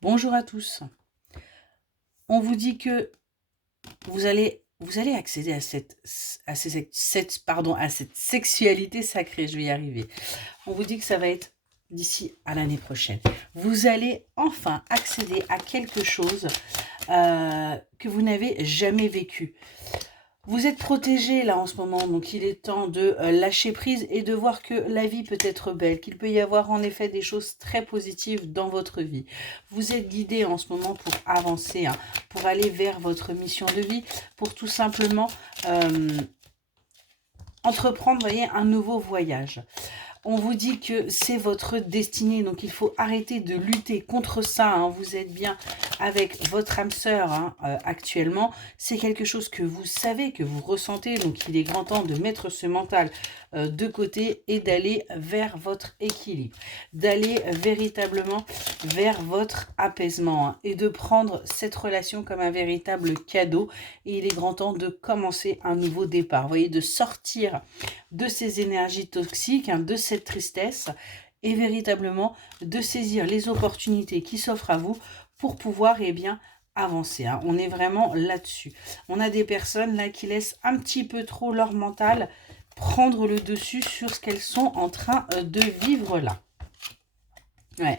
Bonjour à tous. On vous dit que vous allez accéder à cette sexualité sacrée, je vais y arriver. On vous dit que ça va être d'ici à l'année prochaine. Vous allez enfin accéder à quelque chose que vous n'avez jamais vécu. Vous êtes protégé là en ce moment, donc il est temps de lâcher prise et de voir que la vie peut être belle, qu'il peut y avoir en effet des choses très positives dans votre vie. Vous êtes guidé en ce moment pour avancer, pour aller vers votre mission de vie, pour tout simplement entreprendre, voyez, un nouveau voyage. On vous dit que c'est votre destinée, donc il faut arrêter de lutter contre ça. Vous êtes bien avec votre âme sœur actuellement. C'est quelque chose que vous savez, que vous ressentez, donc il est grand temps de mettre ce mental de côté et d'aller vers votre équilibre, d'aller véritablement vers votre apaisement et de prendre cette relation comme un véritable cadeau. Et il est grand temps de commencer un nouveau départ, vous voyez, de sortir de ces énergies toxiques, de cette tristesse, et véritablement de saisir les opportunités qui s'offrent à vous pour pouvoir avancer. On est vraiment là-dessus. On a des personnes là qui laissent un petit peu trop leur mental prendre le dessus sur ce qu'elles sont en train de vivre là. Ouais.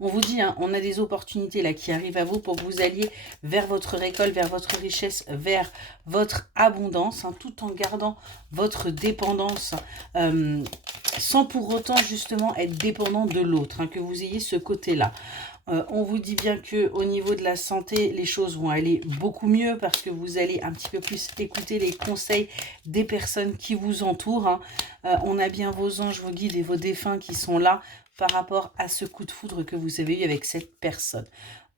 On vous dit, on a des opportunités là qui arrivent à vous pour que vous alliez vers votre récolte, vers votre richesse, vers votre abondance, tout en gardant votre dépendance, sans pour autant justement être dépendant de l'autre, que vous ayez ce côté-là. On vous dit bien que au niveau de la santé, les choses vont aller beaucoup mieux parce que vous allez un petit peu plus écouter les conseils des personnes qui vous entourent. On a bien vos anges, vos guides et vos défunts qui sont là par rapport à ce coup de foudre que vous avez eu avec cette personne.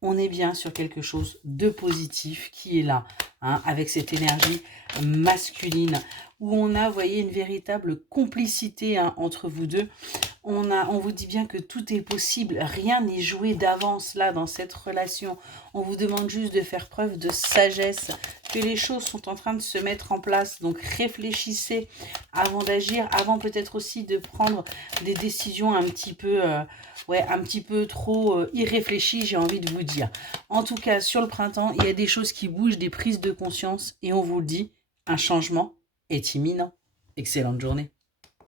On est bien sur quelque chose de positif qui est là, avec cette énergie masculine, où on a, vous voyez, une véritable complicité entre vous deux. On vous dit bien que tout est possible, rien n'est joué d'avance là dans cette relation. On vous demande juste de faire preuve de sagesse, que les choses sont en train de se mettre en place. Donc réfléchissez avant d'agir, avant peut-être aussi de prendre des décisions un petit peu trop irréfléchies, j'ai envie de vous dire. En tout cas, sur le printemps, il y a des choses qui bougent, des prises de conscience, et on vous le dit, un changement est imminent. Excellente journée.